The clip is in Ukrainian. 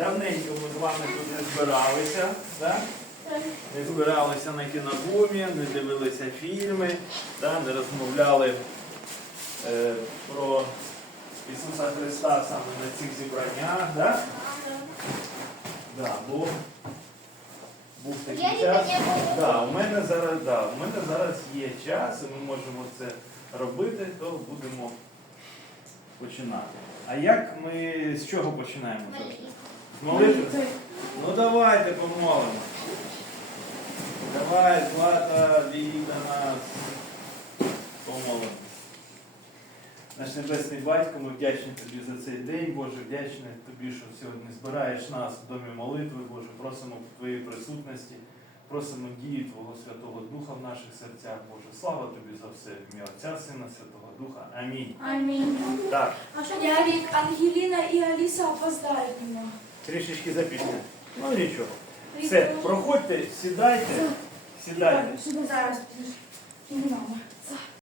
Давненько ми з вами тут не збиралися. Да? Не збиралися на кінобумі, не дивилися фільми, да? не розмовляли е, про Ісуса Христа саме на цих зібраннях. Да? Да, бо був такий Я час. Да, у мене зараз, да, у мене зараз є час, і ми можемо це робити, то будемо починати. А як ми з чого починаємо? зараз? З? Ну давайте помолимо. Давай, Злата, Ліда нас помолимо. Наш Небесний Батько, ми вдячні тобі за цей день, Боже, вдячні тобі, що сьогодні збираєш нас в домі молитви, Боже, просимо Твоєї присутності, просимо дії Твого Святого Духа в наших серцях, Боже. Слава тобі за все, в ім'я Отця, Сина, Святого Духа. Амінь. Амінь. Так, Ярик, Ангеліна і Аліса опоздають мене. Трішечки запізня. Ну нічого. Все, проходьте, сідайте, сідайте.